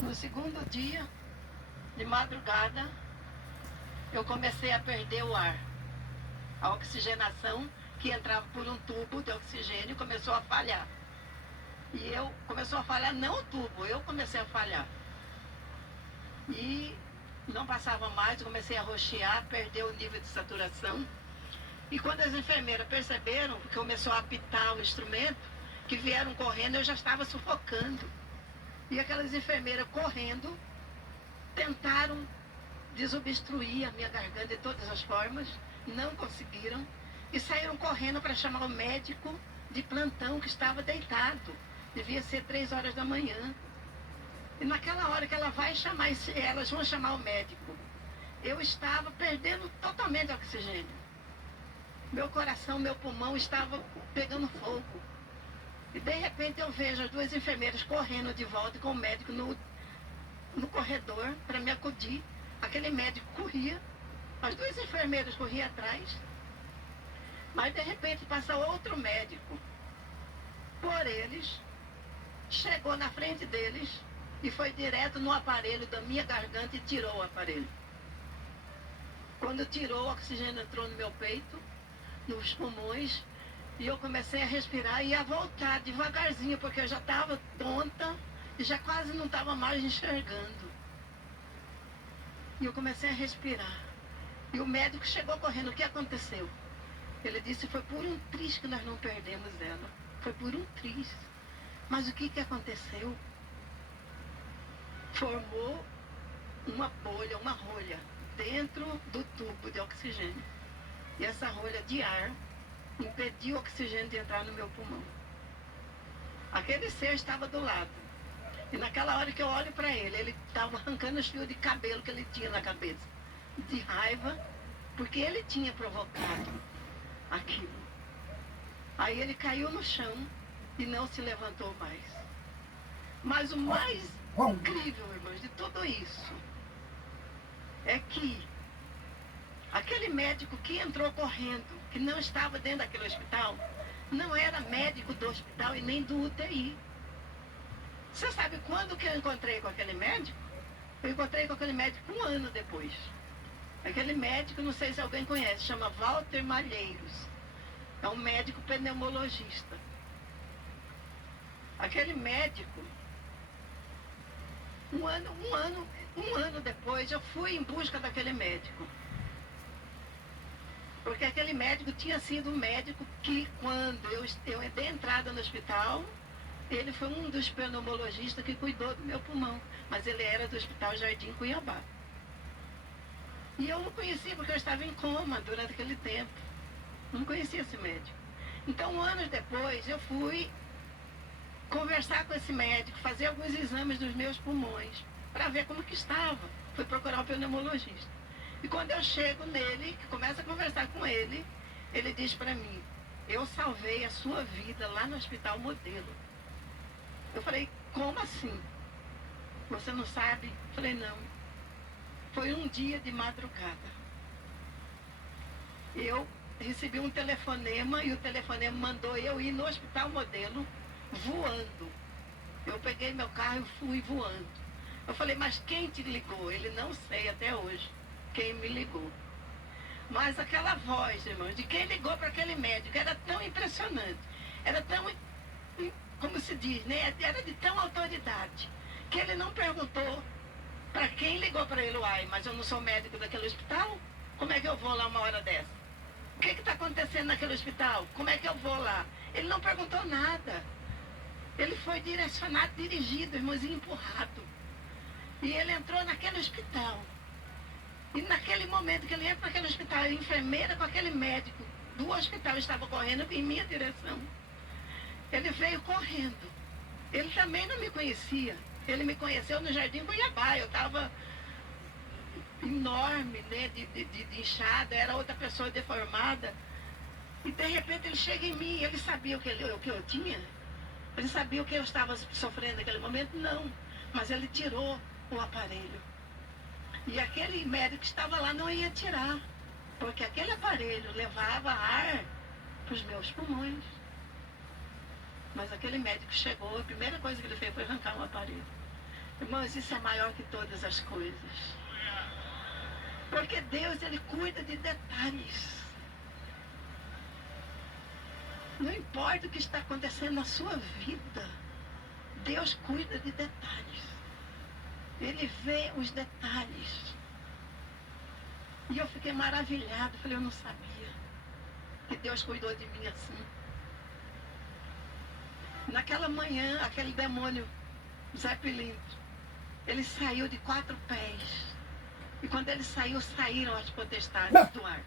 No segundo dia, de madrugada, eu comecei a perder o ar. A oxigenação que entrava por um tubo de oxigênio começou a falhar. E começou a falhar não o tubo, eu comecei a falhar. E não passava mais, comecei a roxear, perder o nível de saturação. E quando as enfermeiras perceberam que começou a apitar o instrumento, que vieram correndo, eu já estava sufocando. E aquelas enfermeiras correndo, tentaram desobstruir a minha garganta de todas as formas, não conseguiram, e saíram correndo para chamar o médico de plantão que estava deitado. Devia ser 3 horas da manhã. E naquela hora que elas vão chamar o médico, eu estava perdendo totalmente o oxigênio. Meu coração, meu pulmão estava pegando fogo. E de repente eu vejo as 2 enfermeiras correndo de volta com o médico no corredor para me acudir. Aquele médico corria, as 2 enfermeiras corriam atrás. Mas de repente passa outro médico por eles, chegou na frente deles e foi direto no aparelho da minha garganta e tirou o aparelho. Quando tirou, o oxigênio entrou no meu peito, nos pulmões, e eu comecei a respirar e a voltar devagarzinho, porque eu já estava tonta e já quase não estava mais enxergando. E eu comecei a respirar. E o médico chegou correndo. O que aconteceu? Ele disse, foi por um triz que nós não perdemos ela. Foi por um triz. Mas o que aconteceu? Formou uma bolha, uma rolha, dentro do tubo de oxigênio. E essa rolha de ar impediu o oxigênio de entrar no meu pulmão. Aquele ser estava do lado. E naquela hora que eu olho para ele, ele estava arrancando os fios de cabelo que ele tinha na cabeça. De raiva, porque ele tinha provocado aquilo. Aí ele caiu no chão e não se levantou mais. Mas o mais incrível, irmãos, de tudo isso, é que aquele médico que entrou correndo, que não estava dentro daquele hospital, não era médico do hospital e nem do UTI. Você sabe quando que eu encontrei com aquele médico? Eu encontrei com aquele médico 1 ano depois. Aquele médico, não sei se alguém conhece, chama Walter Malheiros. É um médico pneumologista. Aquele médico, um ano depois, eu fui em busca daquele médico. Porque aquele médico tinha sido um médico que, quando eu dei entrada no hospital, ele foi um dos pneumologistas que cuidou do meu pulmão. Mas ele era do Hospital Jardim Cuiabá. E eu não conhecia, porque eu estava em coma durante aquele tempo. Não conhecia esse médico. Então, anos depois, eu fui conversar com esse médico, fazer alguns exames dos meus pulmões, para ver como que estava. Fui procurar um pneumologista. E quando eu chego nele, que começo a conversar com ele, ele diz para mim, eu salvei a sua vida lá no Hospital Modelo. Eu falei, como assim? Você não sabe? Eu falei, não. Foi um dia de madrugada. Eu recebi um telefonema e o telefonema mandou eu ir no Hospital Modelo voando. Eu peguei meu carro e fui voando. Eu falei, mas quem te ligou? Ele não sei até hoje quem me ligou. Mas aquela voz, irmãos, de quem ligou para aquele médico era tão impressionante. Era tão, como se diz, né? Era de tão autoridade, que ele não perguntou para quem ligou para ele. Uai, mas eu não sou médico daquele hospital? Como é que eu vou lá uma hora dessa? O que está acontecendo naquele hospital? Como é que eu vou lá? Ele não perguntou nada. Ele foi direcionado, dirigido, irmãozinho, empurrado. E ele entrou naquele hospital. E naquele momento que ele entra naquele hospital, a enfermeira com aquele médico do hospital estava correndo em minha direção. Ele veio correndo. Ele também não me conhecia. Ele me conheceu no Jardim Cuiabá. Eu estava enorme, né, de inchada, era outra pessoa deformada. E de repente ele chega em mim, ele sabia o que eu tinha? Ele sabia o que eu estava sofrendo naquele momento? Não. Mas ele tirou o aparelho. E aquele médico que estava lá não ia tirar, porque aquele aparelho levava ar para os meus pulmões. Mas aquele médico chegou, a primeira coisa que ele fez foi arrancar um aparelho. Irmãos, isso é maior que todas as coisas. Porque Deus, Ele cuida de detalhes. Não importa o que está acontecendo na sua vida, Deus cuida de detalhes. Ele vê os detalhes. E eu fiquei maravilhado. Falei, eu não sabia que Deus cuidou de mim assim. Naquela manhã, aquele demônio, Zé Pilinto, ele saiu de 4 pés. E quando ele saiu, saíram as potestades do ar.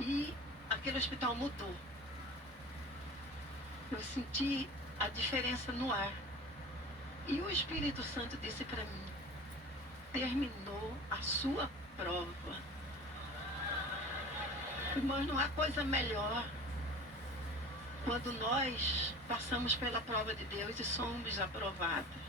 E aquele hospital mudou. Eu senti a diferença no ar. E o Espírito Santo disse para mim, terminou a sua prova. Irmãos, não há coisa melhor quando nós passamos pela prova de Deus e somos aprovados.